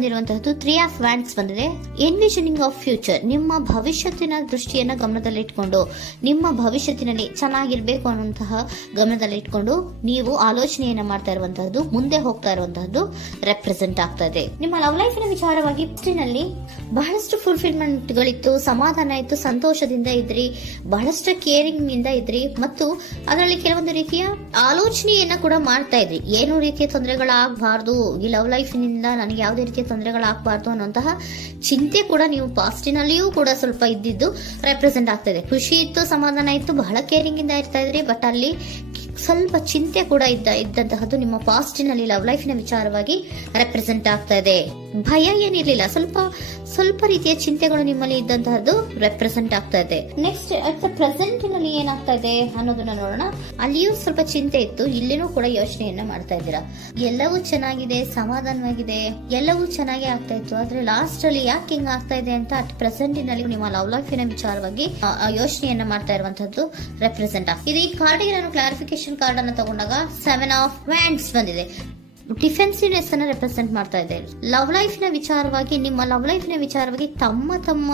ಬಂದಿರುವಂತಹದ್ದು 3 of wands ಬಂದಿದೆ. ಎನ್ವಿಷನಿಂಗ್ of future, ನಿಮ್ಮ ಭವಿಷ್ಯತ್ತಿನ ದೃಷ್ಟಿಯನ್ನ ಗಮನದಲ್ಲಿಟ್ಕೊಂಡು, ನಿಮ್ಮ ಭವಿಷ್ಯತ್ತಿನಲ್ಲಿ ಚೆನ್ನಾಗಿರ್ಬೇಕು ಅನ್ನುವಂತಹ ಗಮನದಲ್ಲಿಟ್ಕೊಂಡು ನೀವು ಆಲೋಚನೆಯನ್ನ ಮಾಡ್ತಾ ಇರುವಂತಹದ್ದು, ಮುಂದೆ ಹೋಗ್ತಾ ಇರುವಂತಹದ್ದು ರೆಪ್ರೆಸೆಂಟ್ ಆಗ್ತಾ ಇದೆ. ನಿಮ್ಮ ಲವ್ ಲೈಫಿನ ವಿಚಾರವಾಗಿ ನಲ್ಲಿ ಬಹಳಷ್ಟು ಫುಲ್ಫಿಲ್ಮೆಂಟ್ ಗಳಿತ್ತು, ಸಮಾಧಾನ ಇತ್ತು, ಸಂತೋಷದಿಂದ ಇದ್ರಿ, ಬಹಳಷ್ಟು ಕೇರಿಂಗ್ ನಿಂದ ಇದ್ರಿ ಮತ್ತು ಅದರಲ್ಲಿ ಕೆಲವೊಂದು ರೀತಿಯ ಆಲೋಚನೆಯನ್ನ ಕೂಡ ಮಾಡ್ತಾ ಇದ್ರಿ. ಏನು ರೀತಿಯ ತೊಂದರೆಗಳಾಗಬಾರ್ದು, ಈ ಲವ್ ಲೈಫ್ ನಿಂದ ನನಗೆ ಯಾವುದೇ ರೀತಿಯ ತೊಂದರೆಗಳಾಗಬಾರ್ದು ಅನ್ನುವಂತಹ ಚಿಂತೆ ಕೂಡ ನೀವು ಪಾಸ್ಟಿನಲ್ಲಿಯೂ ಕೂಡ ಸ್ವಲ್ಪ ಇದ್ದಿದ್ದು ರೆಪ್ರೆಸೆಂಟ್ ಆಗ್ತಾ ಇದೆ. ಖುಷಿ ಇತ್ತು, ಸಮಾಧಾನ ಇತ್ತು, ಬಹಳ ಕೇರಿಂಗ್ ಇಂದ ಇರ್ತಾ ಇದ್ರಿ, ಬಟ್ ಅಲ್ಲಿ ಸ್ವಲ್ಪ ಚಿಂತೆ ಕೂಡ ಇದ್ದಂತಹದ್ದು ನಿಮ್ಮ ಪಾಸ್ಟಿನಲ್ಲಿ ಲವ್ ಲೈಫಿನ ವಿಚಾರವಾಗಿ ರೆಪ್ರೆಸೆಂಟ್ ಆಗ್ತಾ ಇದೆ. ಭಯ ಏನಿರ್ಲಿಲ್ಲ, ಸ್ವಲ್ಪ ರೀತಿಯ ಚಿಂತೆಗಳು ನಿಮ್ಮಲ್ಲಿ ಇದ್ದಂತಹದ್ದು ರೆಪ್ರೆಸೆಂಟ್ ಆಗ್ತಾ ಇದೆ. ನೆಕ್ಸ್ಟ್ ಅಟ್ ದ ಪ್ರೆಸೆಂಟ್ ನಲ್ಲಿ ಏನಾಗ್ತಾ ಇದೆ ಅನ್ನೋದನ್ನ ನೋಡೋಣ. ಅಲ್ಲಿಯೂ ಸ್ವಲ್ಪ ಚಿಂತೆ ಇತ್ತು, ಇಲ್ಲಿನೂ ಕೂಡ ಯೋಚನೆಯನ್ನ ಮಾಡ್ತಾ ಇದ್ದೀರಾ. ಎಲ್ಲವೂ ಚೆನ್ನಾಗಿದೆ, ಸಮಾಧಾನವಾಗಿದೆ, ಎಲ್ಲವೂ ಚೆನ್ನಾಗಿ ಆಗ್ತಾ ಇತ್ತು, ಆದ್ರೆ ಲಾಸ್ಟ್ ಅಲ್ಲಿ ಯಾಕೆ ಹಿಂಗ್ ಆಗ್ತಾ ಇದೆ ಅಂತ ಅಟ್ ಪ್ರೆಸೆಂಟ್ ನಲ್ಲಿ ನಿಮ್ಮ ಲವ್ ಲೈಫಿನ ವಿಚಾರವಾಗಿ ಯೋಚನೆಯನ್ನ ಮಾಡ್ತಾ ಇರುವಂತದ್ದು ರೆಪ್ರೆಸೆಂಟ್ ಆಗ್ತದೆ. ಇದು ಈ ಕಾರ್ಡಿಗೆ ನಾನು ಕ್ಲಾರಿಫಿಕೇಶನ್ ಕಾರ್ಡ್ ಅನ್ನು ತಗೊಂಡಾಗ 7 ಆಫ್ ವ್ಯಾಂಡ್ಸ್ ಬಂದಿದೆ. ಡಿಫೆನ್ಸಿವ್ನೆಸ್ ಅನ್ನ ರೆಪ್ರೆಸೆಂಟ್ ಮಾಡ್ತಾ ಇದೆ. ಲವ್ ಲೈಫಿನ ವಿಚಾರವಾಗಿ, ನಿಮ್ಮ ಲವ್ ಲೈಫಿನ ವಿಚಾರವಾಗಿ ತಮ್ಮ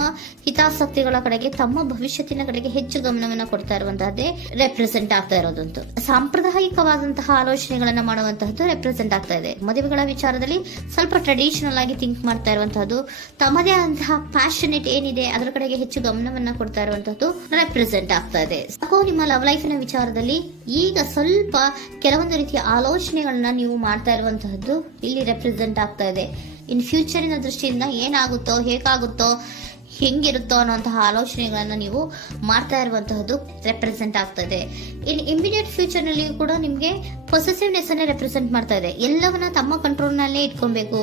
ಹಿತಾಸಕ್ತಿಗಳ ಕಡೆಗೆ, ತಮ್ಮ ಭವಿಷ್ಯತ್ತಿನ ಕಡೆಗೆ ಹೆಚ್ಚು ಗಮನವನ್ನ ಕೊಡ್ತಾ ಇರುವಂತಹದ್ದೇ ರೆಪ್ರೆಸೆಂಟ್ ಆಗ್ತಾ ಇರೋದಂತೂ. ಸಾಂಪ್ರದಾಯಿಕವಾದಂತಹ ಆಲೋಚನೆಗಳನ್ನ ಮಾಡುವಂತಹದ್ದು ರೆಪ್ರೆಸೆಂಟ್ ಆಗ್ತಾ ಇದೆ. ಮದುವೆಗಳ ವಿಚಾರದಲ್ಲಿ ಸ್ವಲ್ಪ ಟ್ರೆಡಿಷನಲ್ ಆಗಿ ಥಿಂಕ್ ಮಾಡ್ತಾ ಇರುವಂತಹದ್ದು, ತಮ್ಮದೇ ಆದಂತಹ ಪ್ಯಾಷನೇಟ್ ಏನಿದೆ ಅದರ ಕಡೆಗೆ ಹೆಚ್ಚು ಗಮನವನ್ನ ಕೊಡ್ತಾ ಇರುವಂತಹದ್ದು ರೆಪ್ರೆಸೆಂಟ್ ಆಗ್ತಾ ಇದೆ. ನಿಮ್ಮ ಲವ್ ಲೈಫಿನ ವಿಚಾರದಲ್ಲಿ ಈಗ ಸ್ವಲ್ಪ ಕೆಲವೊಂದು ರೀತಿಯ ಆಲೋಚನೆಗಳನ್ನ ನೀವು ಮಾಡ್ತಾ ಇರುವಂತಹದ್ದು ಇಲ್ಲಿ ರೆಪ್ರೆಸೆಂಟ್ ಆಗ್ತಾ ಇದೆ. ಇನ್ ಫ್ಯೂಚರಿನ ದೃಷ್ಟಿಯಿಂದ ಏನಾಗುತ್ತೋ, ಹೇಗಾಗುತ್ತೋ, ಹೆಂಗಿರುತ್ತೋ ಅನ್ನುವಂತಹ ಆಲೋಚನೆಗಳನ್ನ ನೀವು ಮಾಡ್ತಾ ಇರುವಂತಹದ್ದು ರೆಪ್ರೆಸೆಂಟ್ ಆಗ್ತಾ ಇದೆ. ಇನ್ ಇಮಿಡಿಯೇಟ್ ಫ್ಯೂಚರ್ ನಲ್ಲಿ ಕೂಡ ನಿಮ್ಗೆ ಪೊಸೆಸಿವ್ನೆಸ್ ಅನ್ನ ರೆಪ್ರೆಸೆಂಟ್ ಮಾಡ್ತಾ ಇದೆ. ಎಲ್ಲವನ್ನ ತಮ್ಮ ಕಂಟ್ರೋಲ್ ನಲ್ಲೇ ಇಟ್ಕೊಬೇಕು,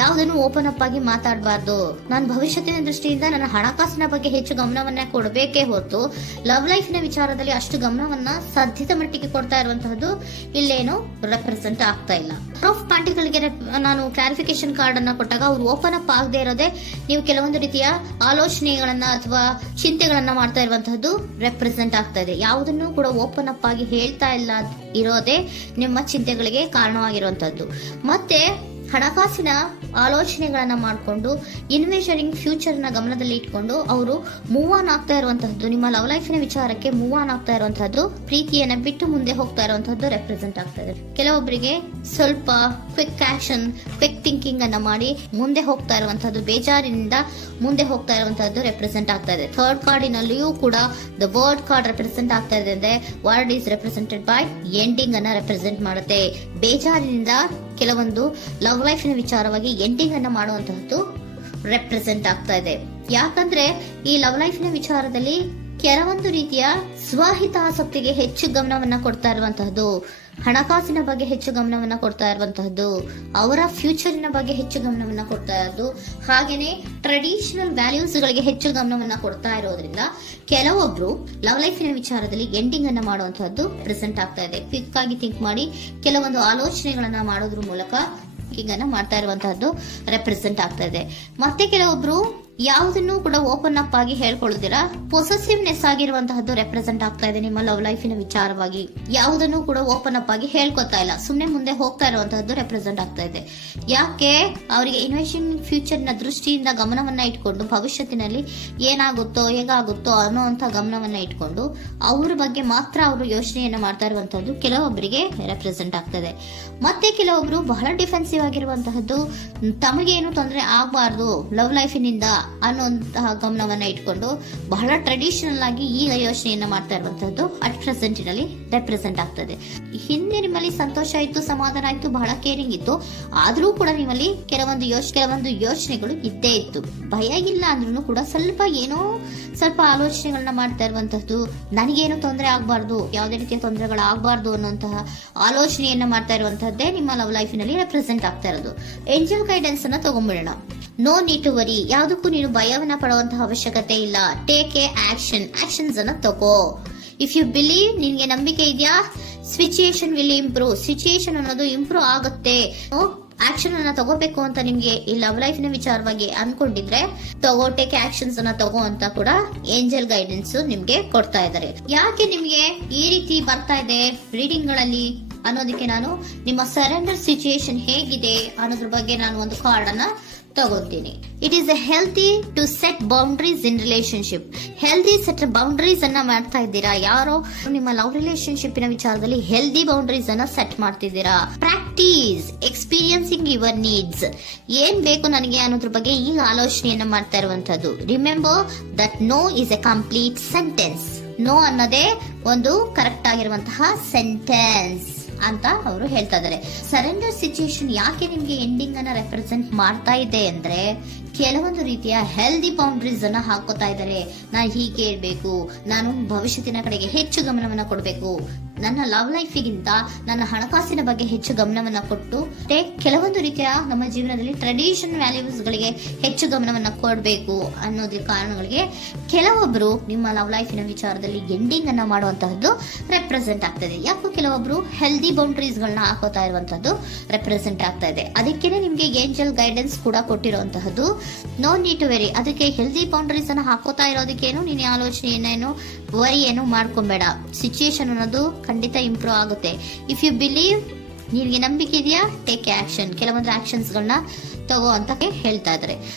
ಯಾವುದನ್ನು ಓಪನ್ ಅಪ್ ಆಗಿ ಮಾತಾಡಬಾರ್ದು. ನಾನು ಭವಿಷ್ಯತ್ತಿನ ದೃಷ್ಟಿಯಿಂದ ನನ್ನ ಹಣಕಾಸಿನ ಬಗ್ಗೆ ಹೆಚ್ಚು ಗಮನವನ್ನ ಕೊಡಬೇಕೇ ಹೊರತು ಲವ್ ಲೈಫಿನ ವಿಚಾರದಲ್ಲಿ ಅಷ್ಟು ಗಮನವನ್ನ ಸಾಧ್ಯದ ಮಟ್ಟಿಗೆ ಕೊಡ್ತಾ ಇರುವಂತಹದ್ದು ಇಲ್ಲೇನು ರೆಪ್ರೆಸೆಂಟ್ ಆಗ್ತಾ ಇಲ್ಲ. ಆಫ್ ಪಾರ್ಟಿಗಳಿಗೆ ನಾನು ಕ್ಲಾರಿಫಿಕೇಶನ್ ಕಾರ್ಡ್ ಅನ್ನ ಕೊಟ್ಟಾಗ ಅವ್ರು ಓಪನ್ ಅಪ್ ಆಗದೆ ಇರೋದೇ ನೀವು ಕೆಲವೊಂದು ರೀತಿಯ ಆಲೋಚನೆಗಳನ್ನ ಅಥವಾ ಚಿಂತೆಗಳನ್ನ ಮಾಡ್ತಾ ಇರುವಂತಹದ್ದು ರೆಪ್ರೆಸೆಂಟ್ ಆಗ್ತಾ ಇದೆ. ಯಾವುದನ್ನು ಕೂಡ ಓಪನ್ ಅಪ್ ಆಗಿ ಹೇಳ್ತಾ ಇಲ್ಲ ಇರೋದೇ ನಿಮ್ಮ ಚಿಂತೆಗಳಿಗೆ ಕಾರಣವಾಗಿರುವಂತಹದ್ದು. ಮತ್ತೆ ಹಣಕಾಸಿನ ಆಲೋಚನೆಗಳನ್ನ ಮಾಡಿಕೊಂಡು ಇನ್ವೆಸ್ಟರಿಂಗ್ ಫ್ಯೂಚರ್ ನ ಗಮನದಲ್ಲಿ ಇಟ್ಕೊಂಡು ಅವರು ಮೂವ್ ಆನ್ ಆಗ್ತಾ ಇರುವಂತಹದ್ದು, ನಿಮ್ಮ ಲವ್ ಲೈಫಿನ ವಿಚಾರಕ್ಕೆ ಮೂವ್ ಆನ್ ಆಗ್ತಾ ಇರುವಂತಹದ್ದು, ಪ್ರೀತಿಯನ್ನ ಬಿಟ್ಟು ಮುಂದೆ ಹೋಗ್ತಾ ಇರುವಂತಹದ್ದು ರೆಪ್ರೆಸೆಂಟ್ ಆಗ್ತಾ ಇದೆ. ಕೆಲವೊಬ್ಬರಿಗೆ ಸ್ವಲ್ಪ ಕ್ವಿಕ್ ಆಕ್ಷನ್, ಕ್ವಿಕ್ ಥಿಂಕಿಂಗ್ ಅನ್ನ ಮಾಡಿ ಮುಂದೆ ಹೋಗ್ತಾ ಇರುವಂತಹದ್ದು, ಬೇಜಾರಿನಿಂದ ಮುಂದೆ ಹೋಗ್ತಾ ಇರುವಂತಹದ್ದು ರೆಪ್ರೆಸೆಂಟ್ ಆಗ್ತಾ ಇದೆ. ಥರ್ಡ್ ಕಾರ್ಡಿನಲ್ಲಿಯೂ ಕೂಡ ದ ವರ್ಡ್ ಕಾರ್ಡ್ ರೆಪ್ರೆಸೆಂಟ್ ಆಗ್ತಾ ಇದೆ ಅಂದ್ರೆ word is represented by ending ಅನ್ನ ರೆಪ್ರೆಸೆಂಟ್ ಮಾಡುತ್ತೆ. ಬೇಜಾರಿನಿಂದ ಕೆಲವೊಂದು ಲವ್ ಲೈಫಿನ ವಿಚಾರವಾಗಿ ಎಂಡಿಂಗ್ ಅನ್ನ ಮಾಡುವಂತಹದ್ದು ರೆಪ್ರೆಸೆಂಟ್ ಆಗ್ತಾ ಇದೆ. ಯಾಕಂದ್ರೆ ಈ ಲವ್ ಲೈಫಿನ ವಿಚಾರದಲ್ಲಿ ಕೆಲವೊಂದು ರೀತಿಯ ಸ್ವಹಿತಾಸಕ್ತಿಗೆ ಹೆಚ್ಚು ಗಮನವನ್ನ ಕೊಡ್ತಾ ಇರುವಂತಹದ್ದು, ಹಣಕಾಸಿನ ಬಗ್ಗೆ ಹೆಚ್ಚು ಗಮನವನ್ನ ಕೊಡ್ತಾ ಇರುವಂತಹದ್ದು, ಅವರ ಫ್ಯೂಚರಿನ ಬಗ್ಗೆ ಹೆಚ್ಚು ಗಮನವನ್ನ ಕೊಡ್ತಾ ಇರೋದು, ಹಾಗೇನೆ ಟ್ರೆಡಿಷನಲ್ ವ್ಯಾಲ್ಯೂಸ್ ಗಳಿಗೆ ಹೆಚ್ಚು ಗಮನವನ್ನ ಕೊಡ್ತಾ ಇರೋದ್ರಿಂದ ಕೆಲವೊಬ್ರು ಲವ್ ಲೈಫಿನ ವಿಚಾರದಲ್ಲಿ ಎಂಡಿಂಗ್ ಅನ್ನ ಮಾಡುವಂತಹದ್ದು ಪ್ರೆಸೆಂಟ್ ಆಗ್ತಾ ಇದೆ. ಕ್ವಿಕ್ ಆಗಿ ಥಿಂಕ್ ಮಾಡಿ ಕೆಲವೊಂದು ಆಲೋಚನೆಗಳನ್ನ ಮಾಡೋದ್ರ ಮೂಲಕ ಅನ್ನ ಮಾಡ್ತಾ ಇರುವಂತಹದ್ದು ರೆಪ್ರೆಸೆಂಟ್ ಆಗ್ತಾ ಇದೆ. ಮತ್ತೆ ಕೆಲವೊಬ್ರು ಯಾವುದನ್ನು ಕೂಡ ಓಪನ್ ಅಪ್ ಆಗಿ ಹೇಳ್ಕೊಳ್ಳುದಿರಾ, ಪೊಸೆಸಿವ್ನೆಸ್ ಆಗಿರುವಂತಹದ್ದು ರೆಪ್ರೆಸೆಂಟ್ ಆಗ್ತಾ ಇದೆ. ನಿಮ್ಮ ಲವ್ ಲೈಫಿನ ವಿಚಾರವಾಗಿ ಯಾವುದನ್ನು ಕೂಡ ಓಪನ್ ಅಪ್ ಆಗಿ ಹೇಳ್ಕೊತಾ ಇಲ್ಲ, ಸುಮ್ನೆ ಮುಂದೆ ಹೋಗ್ತಾ ಇರುವಂತಹದ್ದು ರೆಪ್ರೆಸೆಂಟ್ ಆಗ್ತಾ ಇದೆ. ಯಾಕೆ ಅವರಿಗೆ ಇನ್ವೆಸ್ಟಿಂಗ್ ಫ್ಯೂಚರ್ ನ ದೃಷ್ಟಿಯಿಂದ ಗಮನವನ್ನ ಇಟ್ಕೊಂಡು ಭವಿಷ್ಯತ್ತಿನಲ್ಲಿ ಏನಾಗುತ್ತೋ, ಹೇಗಾಗುತ್ತೋ ಅನ್ನೋಂತ ಗಮನವನ್ನ ಇಟ್ಕೊಂಡು ಅವ್ರ ಬಗ್ಗೆ ಮಾತ್ರ ಅವರು ಯೋಚನೆಯನ್ನ ಮಾಡ್ತಾ ಇರುವಂತಹದ್ದು ಕೆಲವೊಬ್ಬರಿಗೆ ರೆಪ್ರೆಸೆಂಟ್ ಆಗ್ತದೆ. ಮತ್ತೆ ಕೆಲವೊಬ್ರು ಬಹಳ ಡಿಫೆನ್ಸಿವ್ ಆಗಿರುವಂತಹದ್ದು, ತಮಗೇನು ತೊಂದರೆ ಆಗಬಾರ್ದು ಲವ್ ಲೈಫಿನಿಂದ ಅನ್ನುವಂತಹ ಗಮನವನ್ನ ಇಟ್ಕೊಂಡು ಬಹಳ ಟ್ರೆಡಿಷನಲ್ ಆಗಿ ಈಗ ಯೋಚನೆಯನ್ನ ಮಾಡ್ತಾ ಇರುವಂತಹದ್ದು ಅಟ್ ಪ್ರೆಸೆಂಟ್ ನಲ್ಲಿ ರೆಪ್ರೆಸೆಂಟ್ ಆಗ್ತದೆ. ಹಿಂದೆ ನಿಮ್ಮಲ್ಲಿ ಸಂತೋಷ ಇತ್ತು, ಸಮಾಧಾನ ಇತ್ತು, ಬಹಳ ಕೇರಿಂಗ್ ಇತ್ತು, ಆದ್ರೂ ಕೂಡ ನಿಮ್ಮಲ್ಲಿ ಕೆಲವೊಂದು ಯೋಚನೆಗಳು ಇದ್ದೇ ಇತ್ತು. ಭಯ ಇಲ್ಲ ಅಂದ್ರೂ ಕೂಡ ಸ್ವಲ್ಪ ಆಲೋಚನೆಗಳನ್ನ ಮಾಡ್ತಾ ಇರುವಂತಹದ್ದು, ನನಗೇನು ತೊಂದರೆ ಆಗಬಾರ್ದು, ಯಾವುದೇ ರೀತಿಯ ತೊಂದರೆಗಳಾಗಬಾರ್ದು ಅನ್ನುವಂತಹ ಆಲೋಚನೆಯನ್ನ ಮಾಡ್ತಾ ಇರುವಂತಹದ್ದೇ ನಿಮ್ಮ ಲವ್ ಲೈಫಿನಲ್ಲಿ ರೆಪ್ರೆಸೆಂಟ್ ಆಗ್ತಾ ಇರೋದು. ಏಂಜಲ್ ಗೈಡೆನ್ಸ್ ಅನ್ನ ತಗೊಂಡ್ಬಿಡೋಣ. ನೋ ನೀಡ್ ಟು ವರಿ, ಯಾವುದಕ್ಕೂ ನೀನು ಭಯವನ್ನ ಪಡುವಂತಹ ಅವಶ್ಯಕತೆ ಇಲ್ಲ. ಟೇಕ್ ಎ ಆಕ್ಷನ್ಸ್ ಅನ್ನ ತಗೋ. ಇಫ್ ಯು ಬಿಲೀವ್, ನಿನ್ಗೆ ನಂಬಿಕೆ ಇದೆಯಾ, ಸಿಚುಯೇಷನ್ ವಿಲ್ ಇಂಪ್ರೂವ್, ಸಿಚುಯೇಷನ್ ಅನ್ನೋದು ಇಂಪ್ರೂವ್ ಆಗುತ್ತೆ. ಆಕ್ಷನ್ ಅನ್ನ ತಗೋಬೇಕು ಅಂತ ನಿಮ್ಗೆ ಈ ಲವ್ ಲೈಫ್ ನ ವಿಚಾರವಾಗಿ ಅನ್ಕೊಂಡಿದ್ರೆ ಟೇಕ್ ಆಕ್ಷನ್ಸ್ ಅನ್ನ ತಗೋ ಅಂತ ಕೂಡ ಏಂಜಲ್ ಗೈಡೆನ್ಸ್ ನಿಮ್ಗೆ ಕೊಡ್ತಾ ಇದ್ದಾರೆ. ಯಾಕೆ ನಿಮ್ಗೆ ಈ ರೀತಿ ಬರ್ತಾ ಇದೆ ರೀಡಿಂಗ್ ಗಳಲ್ಲಿ ಅನ್ನೋದಕ್ಕೆ ನಾನು ನಿಮ್ಮ ಸರೆಂಡರ್ ಸಿಚುಯೇಷನ್ ಹೇಗಿದೆ ಅನ್ನೋದ್ರ ಬಗ್ಗೆ ನಾನು ಒಂದು ಕಾರ್ಡ್ ಅನ್ನ ತಗೋತೀನಿ. It is a healthy to set boundaries in relationship. Healthy set boundaries ಅನ್ನ ಮಾಡ್ತಾ ಇದ್ದೀರಾ? ಯಾರೋ ನಿಮ್ಮ ಲವ್ ರಿಲೇಶನ್ಶಿಪ್ ನ ವಿಚಾರದಲ್ಲಿ ಹೆಲ್ದಿ ಬೌಂಡ್ರೀಸ್ ಅನ್ನ ಸೆಟ್ ಮಾಡ್ತಿದ್ದೀರಾ? Practise experiencing your needs. ಏನ್ ಬೇಕು ನನಗೆ ಅನ್ನೋದ್ರ ಬಗ್ಗೆ ಈಗ ಆಲೋಚನೆಯನ್ನ ಮಾಡ್ತಾ ಇರುವಂತದ್ದು. Remember that no is a complete sentence. No ಅನ್ನೋದೇ ಒಂದು ಕರೆಕ್ಟ್ ಆಗಿರುವಂತಹ ಸೆಂಟೆನ್ಸ್ ಅಂತ ಅವರು ಹೇಳ್ತಾ ಇದ್ದಾರೆ. ಸರೆಂಡರ್ ಸಿಚುಯೇಷನ್ ಯಾಕೆ ನಿಮ್ಗೆ ಎಂಡಿಂಗ್ ಅನ್ನ ರೆಪ್ರೆಸೆಂಟ್ ಮಾಡ್ತಾ ಇದೆ ಅಂದ್ರೆ, ಕೆಲವೊಂದು ರೀತಿಯ ಹೆಲ್ದಿ ಬೌಂಡ್ರೀಸ್ ಅನ್ನ ಹಾಕೋತಾ ಇದ್ದಾರೆ. ನಾನು ಹೀಗೆ ಇರ್ಬೇಕು, ನಾನು ಭವಿಷ್ಯತ್ತಿನ ಕಡೆಗೆ ಹೆಚ್ಚು ಗಮನವನ್ನ ಕೊಡಬೇಕು, ನನ್ನ ಲವ್ ಲೈಫಿಗಿಂತ ನನ್ನ ಹಣಕಾಸಿನ ಬಗ್ಗೆ ಹೆಚ್ಚು ಗಮನವನ್ನ ಕೊಟ್ಟು ಕೆಲವೊಂದು ರೀತಿಯ ನಮ್ಮ ಜೀವನದಲ್ಲಿ ಟ್ರೆಡಿಷನ್ ವ್ಯಾಲ್ಯೂಸ್ ಗಳಿಗೆ ಹೆಚ್ಚು ಗಮನವನ್ನ ಕೊಡಬೇಕು ಅನ್ನೋದ್ರ ಕಾರಣಗಳಿಗೆ ಕೆಲವೊಬ್ರು ನಿಮ್ಮ ಲವ್ ಲೈಫಿನ ವಿಚಾರದಲ್ಲಿ ಎಂಡಿಂಗ್ ಅನ್ನ ಮಾಡುವಂತಹದ್ದು ರೆಪ್ರೆಸೆಂಟ್ ಆಗ್ತದೆ. ಯಾಕೋ ಕೆಲವೊಬ್ರು ಹೆಲ್ದಿ ಬೌಂಡ್ರೀಸ್ ಗಳನ್ನ ಹಾಕೋತಾ ಇರುವಂತಹದ್ದು ರೆಪ್ರೆಸೆಂಟ್ ಆಗ್ತಾ ಇದೆ. ಅದಕ್ಕೇನೆ ನಿಮ್ಗೆ ಏಂಜಲ್ ಗೈಡೆನ್ಸ್ ಕೂಡ ಕೊಟ್ಟಿರುವಂತಹದ್ದು. No need to worry. ಅದಕ್ಕೆ ಹೆಲ್ದಿ ಬೌಂಡ್ರೀಸ್ ಅನ್ನ ಹಾಕೋತಾ ಇರೋದಕ್ಕೇನು ನೀನು ಆಲೋಚನೆಯನ್ನೇನು ವರಿ ಏನು ಮಾಡ್ಕೊಂಬೇಡ. ಸಿಚುಯೇಷನ್ ಅನ್ನೋದು ಖಂಡಿತ ಇಂಪ್ರೂವ್ ಆಗುತ್ತೆ. ಇಫ್ ಯು ಬಿಲೀವ್, ನಿನ್ಗೆ ನಂಬಿಕೆ ಇದೆಯಾ, ಟೇಕ್ ಆಕ್ಷನ್. ಕೆಲವೊಂದು ಆಕ್ಷನ್ಸ್ ಗಳನ್ನ ತಗೋ ಅಂತ ಹೇಳ್ತಾ ಇದ್ದಾರೆ.